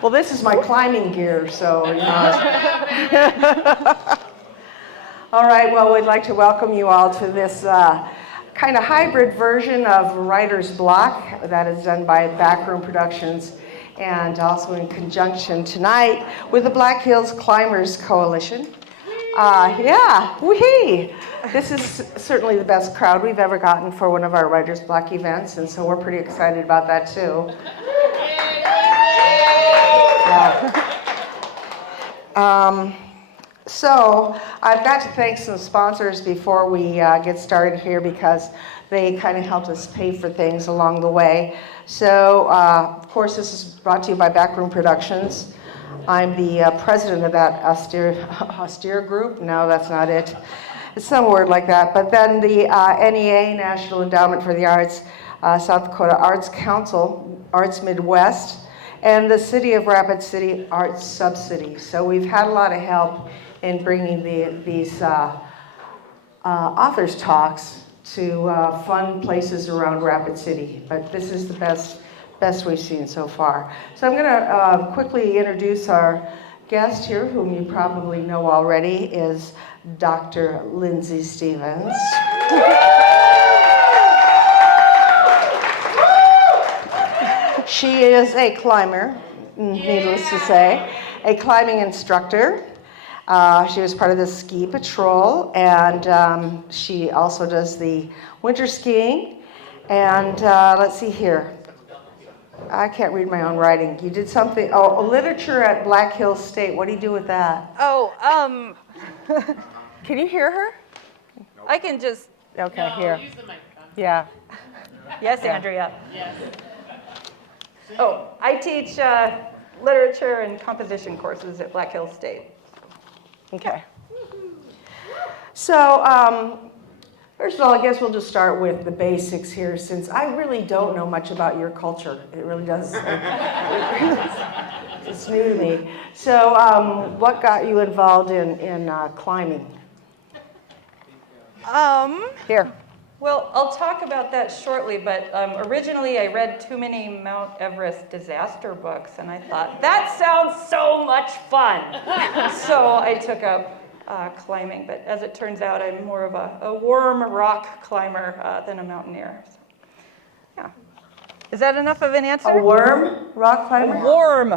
Well, this is my climbing gear, so, you know. All right, well, we'd like to welcome you all to this kind of hybrid version of Writer's Block that is done by Backroom Productions and also in conjunction tonight with the Black Hills Climbers Coalition. Yeah, wee! This is certainly the best crowd we've ever gotten for one of our Writer's Block events, and so we're pretty excited about that too. Yeah. So I've got to thank some sponsors before we get started here because they kind of helped us pay for things along the way. So, of course, this is brought to you by Backroom Productions. I'm the president of that austere group. No, that's not it. It's some word like that. But then the NEA, National Endowment for the Arts, South Dakota Arts Council, Arts Midwest, and the City of Rapid City Arts Subsidy. So we've had a lot of help in bringing these authors' talks to fun places around Rapid City. But this is the best we've seen so far. So I'm going to quickly introduce our guest here, whom you probably know already, is Dr. Lindsay Stevens. She is a climber, needless to say, a climbing instructor. She was part of the ski patrol, and she also does the winter skiing. And let's see here. I can't read my own writing. You did something, literature at Black Hills State. What do you do with that? Can you hear her? I can just. Okay, here. Use the microphone. Yeah. Yes, Andrea. Yes. I teach literature and composition courses at Black Hills State. Okay. So, first of all, I guess we'll just start with the basics here, since I really don't know much about your culture. It really does. It's new to me. So, what got you involved in climbing? Here. Well, I'll talk about that shortly, but originally I read too many Mount Everest disaster books, and I thought, that sounds so much fun. So I took up climbing, but as it turns out, I'm more of a warm rock climber than a mountaineer. So, yeah. Is that enough of an answer? A worm rock climber? Warm.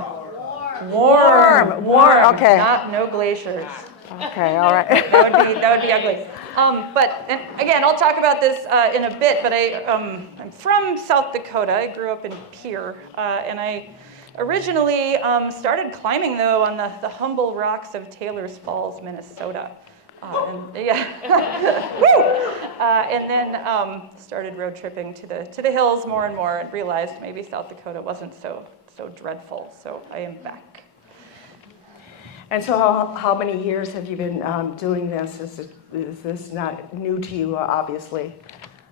Okay. No glaciers. Okay, all right. That would be ugly. But and again, I'll talk about this in a bit. But I'm from South Dakota. I grew up in Pierre, and I originally started climbing though on the humble rocks of Taylor's Falls, Minnesota. And then started road tripping to the hills more and more, and realized maybe South Dakota wasn't so dreadful. So I am back. And so how many years have you been doing this? Is this not new to you, obviously?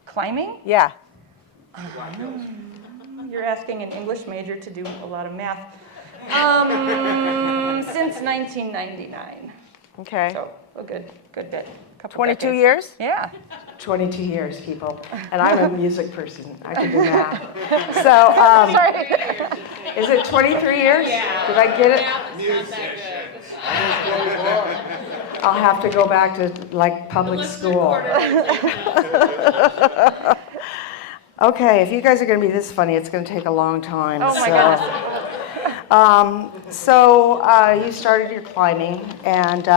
Climbing? Yeah. You're asking an English major to do a lot of math. Since 1999. Okay. So a good bit. 22 decades. years? Yeah. 22 years, people. And I'm a music person. I can do math. So, is it 23 years? Yeah. Did I get it? Music. I'll have to go back to like public school. Okay, if you guys are going to be this funny, it's going to take a long time. Oh my goodness. So you started your climbing, and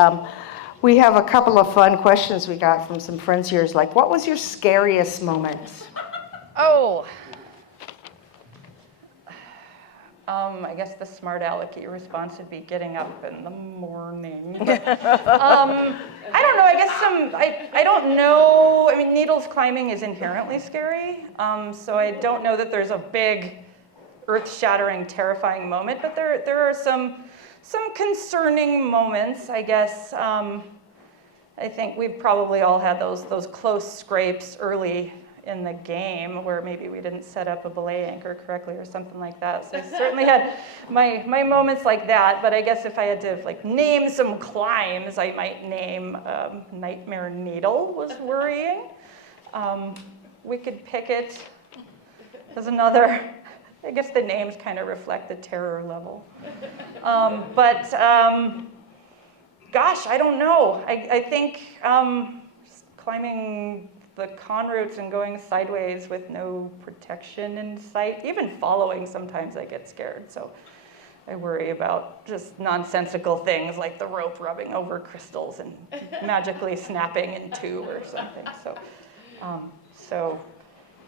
we have a couple of fun questions we got from some friends of yours. Like, what was your scariest moment? I guess the smart alecky response would be getting up in the morning. I don't know. I guess I don't know. I mean, needles climbing is inherently scary. So I don't know that there's a big, earth-shattering, terrifying moment. But there are some concerning moments, I guess. I think we've probably all had those close scrapes early in the game where maybe we didn't set up a belay anchor correctly or something like that. So I certainly had my moments like that, but I guess if I had to name some climbs, I might name Nightmare Needle was worrying. Wicked Picket is another. I guess the names kind of reflect the terror level. Gosh, I don't know. I think just climbing the con routes and going sideways with no protection in sight, even following, sometimes I get scared. So I worry about just nonsensical things like the rope rubbing over crystals and magically snapping in two or something. So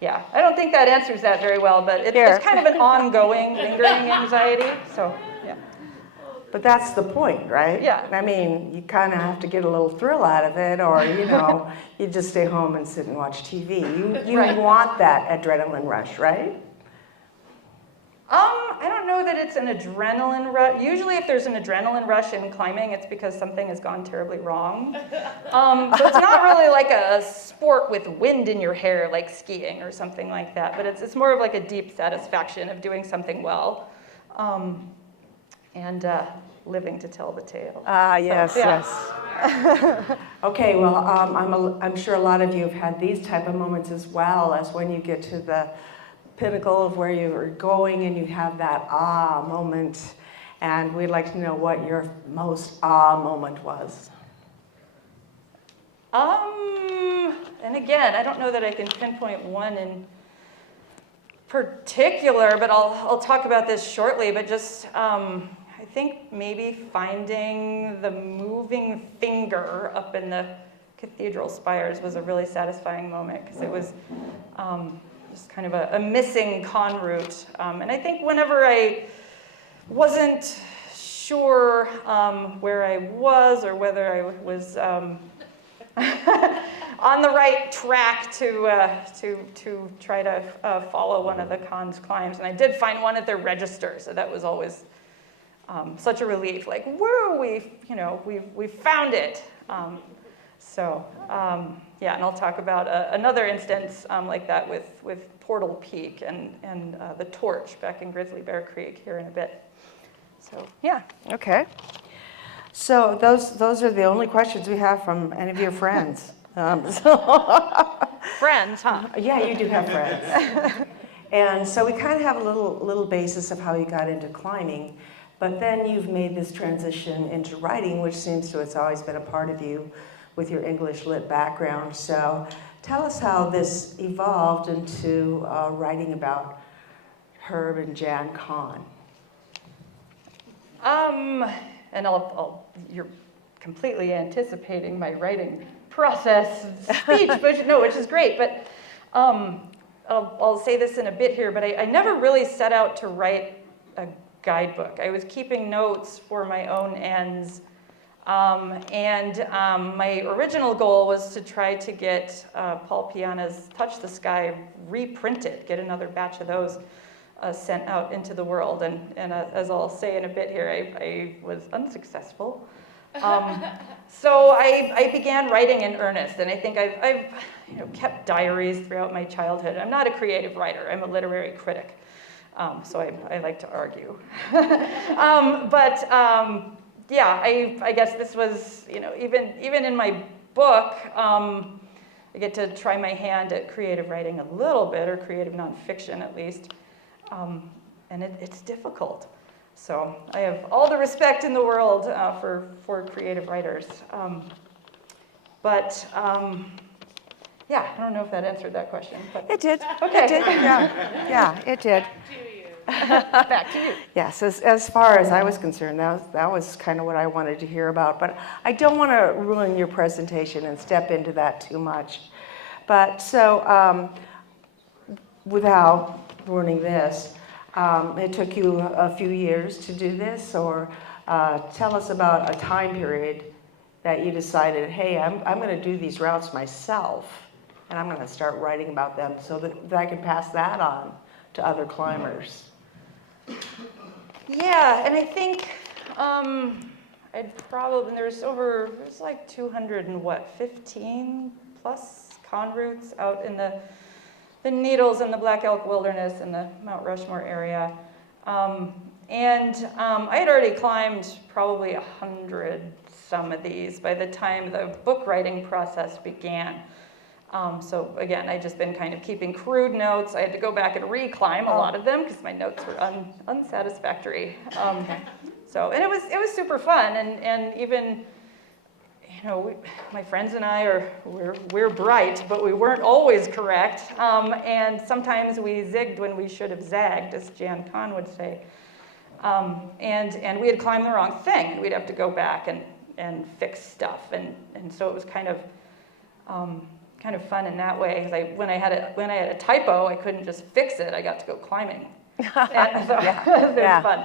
yeah, I don't think that answers that very well, but it's kind of an ongoing, lingering anxiety. So yeah. But that's the point, right? Yeah. I mean, you kind of have to get a little thrill out of it, or, you just stay home and sit and watch TV. You Right. want that adrenaline rush, right? I don't know that it's an adrenaline rush. Usually if there's an adrenaline rush in climbing, it's because something has gone terribly wrong. So it's not really like a sport with wind in your hair, like skiing or something like that, but it's more of like a deep satisfaction of doing something well. And living to tell the tale. Yes, So, yeah. yes. Okay, well, I'm sure a lot of you have had these type of moments as well, as when you get to the pinnacle of where you're going and you have that moment. And we'd like to know what your most moment was. And again, I don't know that I can pinpoint one in particular, but I'll talk about this shortly, but just, I think maybe finding the moving finger up in the cathedral spires was a really satisfying moment, because it was just kind of a missing con route. And I think whenever I wasn't sure where I was or whether I was on the right track to try to follow one of the con's climbs, and I did find one at their register, so that was always such a relief. Like, woo, we found it. Yeah, and I'll talk about another instance like that with Portal Peak and the Torch back in Grizzly Bear Creek here in a bit. So yeah. Okay. So those are the only questions we have from any of your friends. Friends, huh? Yeah, you do have friends. And so we kind of have a little basis of how you got into climbing, but then you've made this transition into writing, which seems to it's always been a part of you with your English lit background. So tell us how this evolved into writing about Herb and Jan Kahn. And you're completely anticipating my writing process speech, which is great. But I'll say this in a bit here, but I never really set out to write a guidebook. I was keeping notes for my own ends. My original goal was to try to get Paul Piana's Touch the Sky reprinted, get another batch of those sent out into the world. And as I'll say in a bit here, I was unsuccessful. So I began writing in earnest, and I think I've kept diaries throughout my childhood. I'm not a creative writer, I'm a literary critic. So I like to argue. Yeah, I guess this was, even in my book, I get to try my hand at creative writing a little bit, or creative nonfiction at least, and it's difficult. So I have all the respect in the world for creative writers. Yeah, I don't know if that answered that question. But It did. Okay. It did. Yeah, it did. Back to you. Yes, as far as I was concerned, that was kind of what I wanted to hear about. But I don't want to ruin your presentation and step into that too much. But so, without ruining this, it took you a few years to do this, or tell us about a time period that you decided, hey, I'm going to do these routes myself, and I'm going to start writing about them so that I can pass that on to other climbers. Yeah, and I think there's like 215 plus con routes out in the Needles and the Black Elk Wilderness and the Mount Rushmore area. I had already climbed probably 100 some of these by the time the book writing process began. So again, I'd just been kind of keeping crude notes. I had to go back and re-climb a lot of them because my notes were unsatisfactory. And it was super fun, and even, my friends and I we're bright, but we weren't always correct, and sometimes we zigged when we should have zagged, as Jan Kahn would say. And we had climbed the wrong thing, and we'd have to go back and fix stuff, and so it was kind of fun in that way. Because when I had a typo, I couldn't just fix it. I got to go climbing, and so it was fun.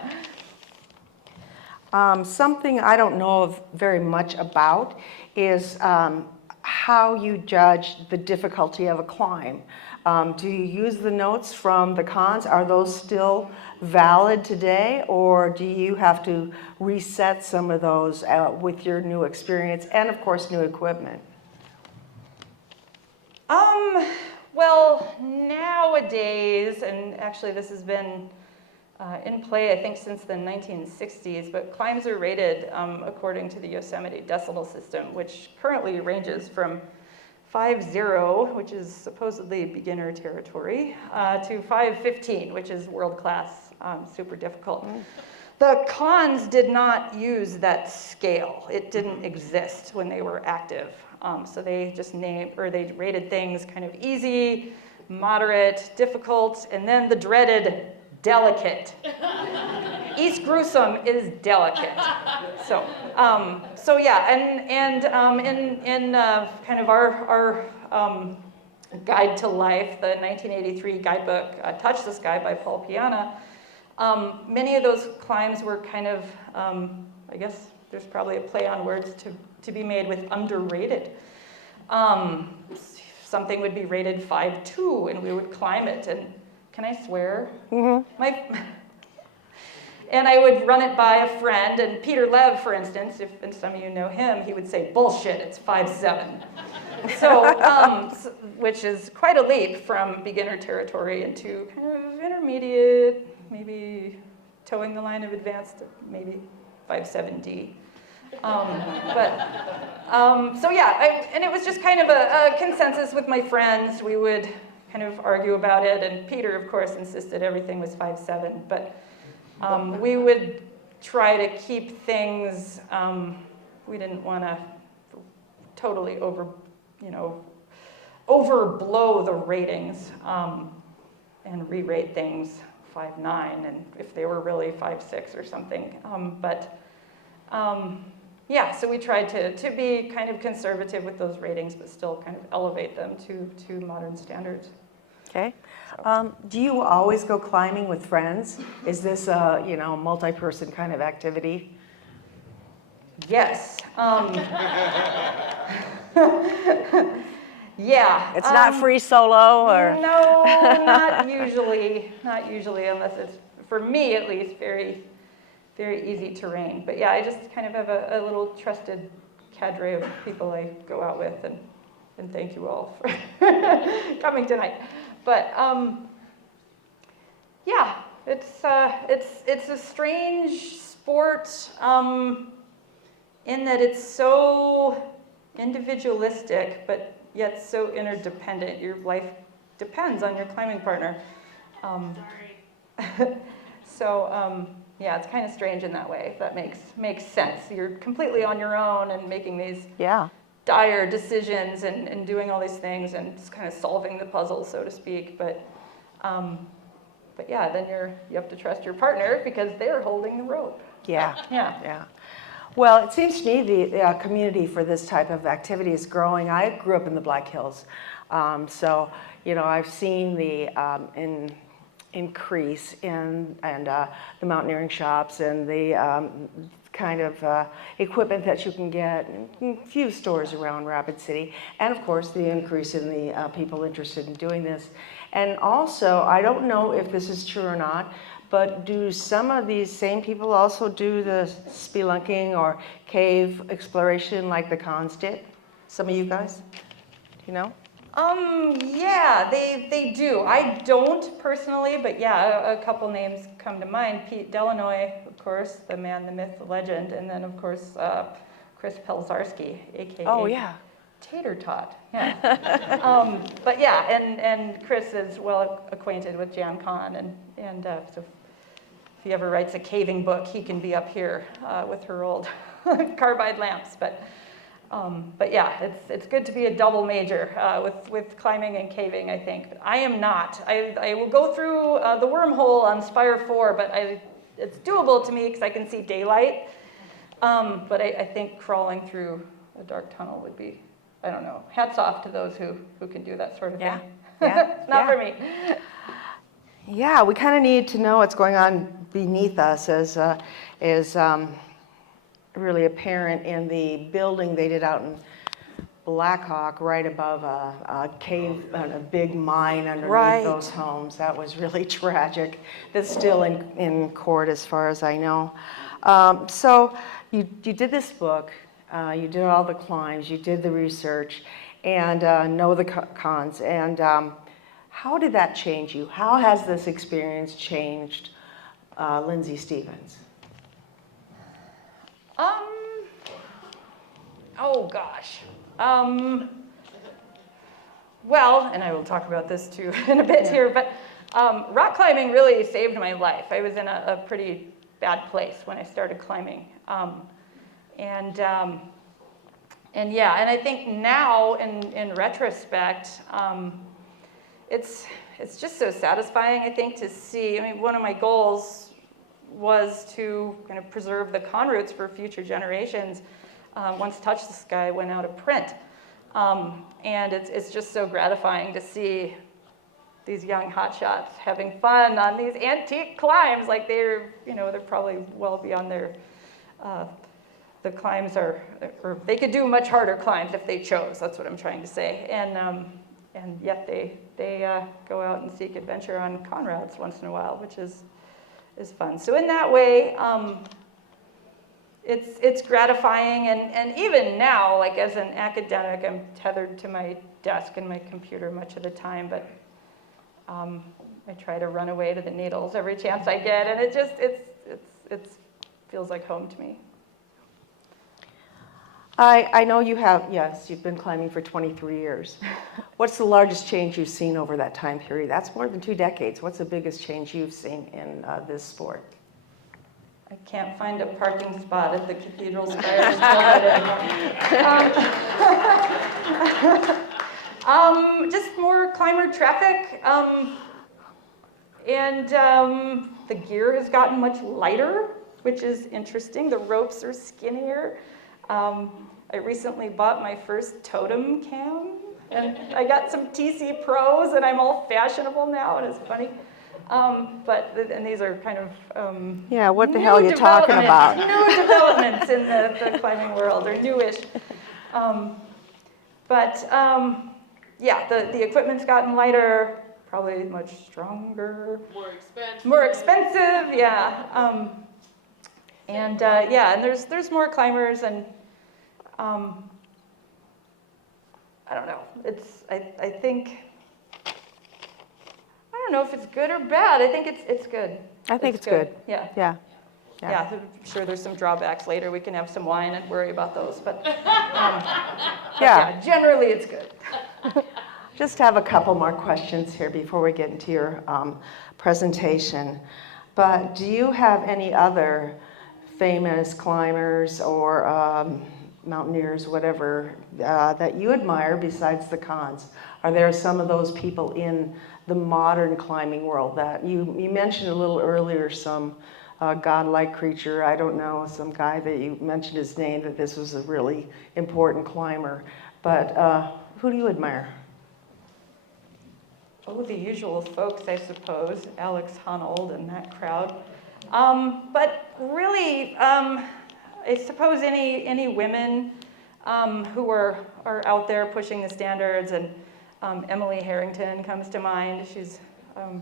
Something I don't know very much about is how you judge the difficulty of a climb. Do you use the notes from the cons? Are those still valid today, or do you have to reset some of those with your new experience and, of course, new equipment? Well, nowadays, and actually this has been in play, I think, since the 1960s, but climbs are rated according to the Yosemite decimal system, which currently ranges from 5.0, which is supposedly beginner territory, to 5.15, which is world-class, super difficult. The cons did not use that scale. It didn't exist when they were active. So they just they rated things kind of easy, moderate, difficult, and then the dreaded delicate. East Gruesome is delicate. So yeah, and in kind of our guide to life, the 1983 guidebook, Touch the Sky by Paul Piana, many of those climbs were kind of, I guess there's probably a play on words to be made with underrated. Something would be rated 5.2 and we would climb it, and can I swear? Mm-hmm. And I would run it by a friend, and Peter Lev, for instance, and some of you know him, he would say, bullshit, it's 5.7. So, which is quite a leap from beginner territory into kind of intermediate, maybe towing the line of advanced, maybe 5.7D. So yeah, and it was just kind of a consensus with my friends. We would kind of argue about it, and Peter, of course, insisted everything was 5.7, but we would try to keep things, we didn't want to totally overblow the ratings, and re-rate things 5.9, and if they were really 5.6 or something, yeah, so we tried to be kind of conservative with those ratings, but still kind of elevate them to modern standards. Okay. Do you always go climbing with friends? Is this a multi-person kind of activity? Yes. Yeah. It's not free solo, or? No, not usually. Not usually, unless it's, for me at least, very, very easy terrain. But yeah, I just kind of have a little trusted cadre of people I go out with, and thank you all for coming tonight. But yeah, it's a strange sport in that it's so individualistic, but yet so interdependent. Your life depends on your climbing partner. So yeah, it's kind of strange in that way, if that makes sense. You're completely on your own and making these dire decisions and doing all these things and just kind of solving the puzzle, so to speak. But yeah, then you have to trust your partner because they're holding the rope. Yeah. Well, it seems to me the community for this type of activity is growing. I grew up in the Black Hills, so I've seen the increase in the mountaineering shops and the kind of equipment that you can get in a few stores around Rapid City, and of course the increase in the people interested in doing this. And also, I don't know if this is true or not, but do some of these same people also do the spelunking or cave exploration like the cons did? Some of you guys? Do you know? Yeah, they do. I don't personally, but yeah, a couple names come to mind. Pete Delanoy, of course, the man, the myth, the legend, and then of course Chris Pelzarski, aka Tater tot, yeah. But yeah, and Chris is well acquainted with Jan Kahn, and so if he ever writes a caving book, he can be up here with her old carbide lamps. But yeah, it's good to be a double major with climbing and caving, I think. But I am not. I will go through the wormhole on Spire 4, but it's doable to me because I can see daylight. But I think crawling through a dark tunnel would be, I don't know, hats off to those who can do that sort of thing. Yeah. Not for me. Yeah, we kind of need to know what's going on beneath us, as is really apparent in the building they did out in Blackhawk, right above a cave and a big mine underneath Right. those homes. That was really tragic. That's still in court, as far as I know. So you did this book. You did all the climbs. You did the research, and know the cons. And how did that change you? How has this experience changed Lindsay Stevens? Oh gosh. Well, and I will talk about this too in a bit here, but rock climbing really saved my life. I was in a pretty bad place when I started climbing. And yeah, and I think now in retrospect, it's just so satisfying, I think, to see. I mean, one of my goals was to kind of preserve the con routes for future generations once Touch the Sky went out of print. And it's just so gratifying to see these young hotshots having fun on these antique climbs. Like they're probably well beyond their, the climbs or they could do much harder climbs if they chose. That's what I'm trying to say. And yet they go out and seek adventure on con routes once in a while, which is fun. So in that way, it's gratifying, and even now, like as an academic, I'm tethered to my desk and my computer much of the time, but I try to run away to the needles every chance I get, and it feels like home to me. I know you have, yes, you've been climbing for 23 years. What's the largest change you've seen over that time period? That's more than 2 decades. What's the biggest change you've seen in this sport? I can't find a parking spot at the cathedral spire until I just more climber traffic, and the gear has gotten much lighter, which is interesting. The ropes are skinnier. I recently bought my first totem cam, and I got some TC Pros, and I'm all fashionable now, and it's funny. And these are kind of yeah, what the hell are you talking about? New developments in the climbing world, or newish. Yeah, the equipment's gotten lighter, probably much stronger. More expensive, yeah. Yeah, and there's more climbers, and I don't know. I think. I don't know if it's good or bad. I think it's good. I think it's good. Yeah. Yeah. Yeah, I'm sure there's some drawbacks later. We can have some wine and worry about those. But yeah, generally it's good. Just have a couple more questions here before we get into your presentation. But do you have any other famous climbers or mountaineers, whatever, that you admire besides the cons? Are there some of those people in the modern climbing world that you mentioned a little earlier, some godlike creature, I don't know, some guy that you mentioned his name, that this was a really important climber, but who do you admire? Oh, the usual folks, I suppose, Alex Honnold and that crowd. But really, I suppose any women who are out there pushing the standards, and Emily Harrington comes to mind. She's a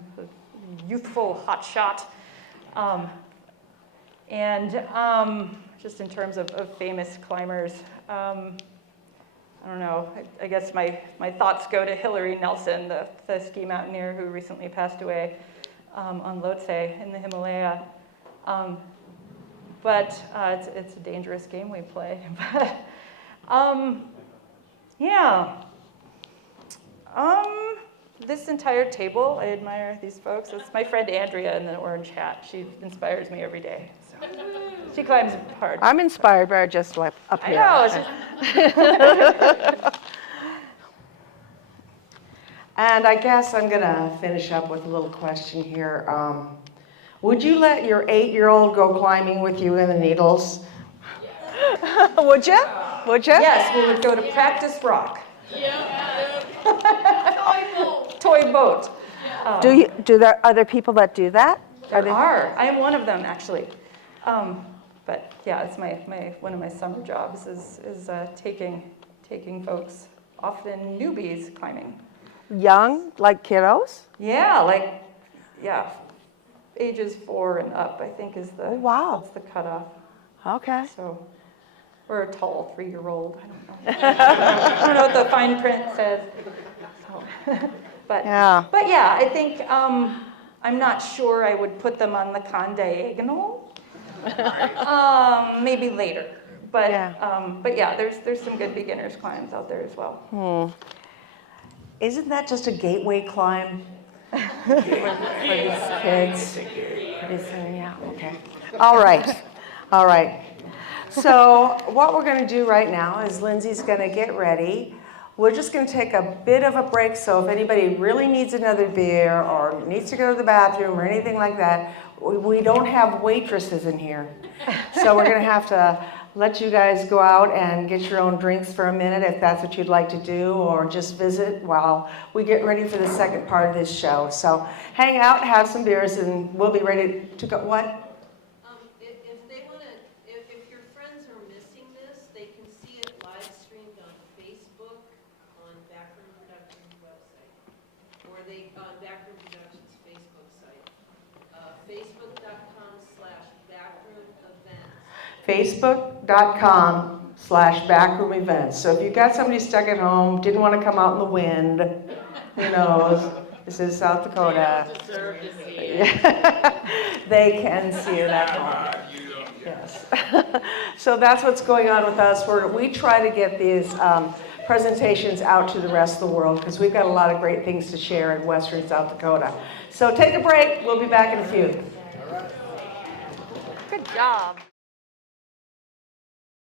youthful hotshot. Just in terms of famous climbers, I don't know, I guess my thoughts go to Hillary Nelson, the ski mountaineer who recently passed away on Lhotse in the Himalaya. But it's a dangerous game we play. Yeah. This entire table, I admire these folks. It's my friend Andrea in the orange hat. She inspires me every day. So. She climbs hard. I'm inspired by her just up I here. know. And I guess I'm gonna finish up with a little question here. Would you let your 8-year-old go climbing with you in the Needles? Would you? Would you? Yes, we would go to Practice Rock. Toy boat. Do there other people that do that? There are. I am one of them, actually. But yeah, it's one of my summer jobs is taking folks, often newbies, climbing. Young, like kiddos? Yeah, ages 4 and up, I think is the wow. that's the cutoff. Okay. So, or a tall 3-year-old. I don't know. I don't know what the fine print says. So, but yeah, I think I'm not sure I would put them on the con-diagonal. Maybe later. But yeah, there's some good beginners climbs out there as well. Isn't that just a gateway climb for these kids? Pretty soon, yeah, okay. All right. So what we're gonna do right now is Lindsay's gonna get ready. We're just gonna take a bit of a break, so if anybody really needs another beer or needs to go to the bathroom or anything like that, we don't have waitresses in here. So we're gonna have to let you guys go out and get your own drinks for a minute if that's what you'd like to do, or just visit while we get ready for the second part of this show. So hang out, have some beers, and we'll be ready to go. What? If they want to, if your friends are missing this, they can see it live streamed on Facebook on Backroom Productions website, or on Backroom Productions Facebook site, facebook.com/backroom events. Facebook.com/backroom events. So if you've got somebody stuck at home, didn't want to come out in the wind, who knows? This is South Dakota. They can see it at home. Yes. So that's what's going on with us. We try to get these presentations out to the rest of the world because we've got a lot of great things to share in Western South Dakota. So take a break. We'll be back in a few. Good job.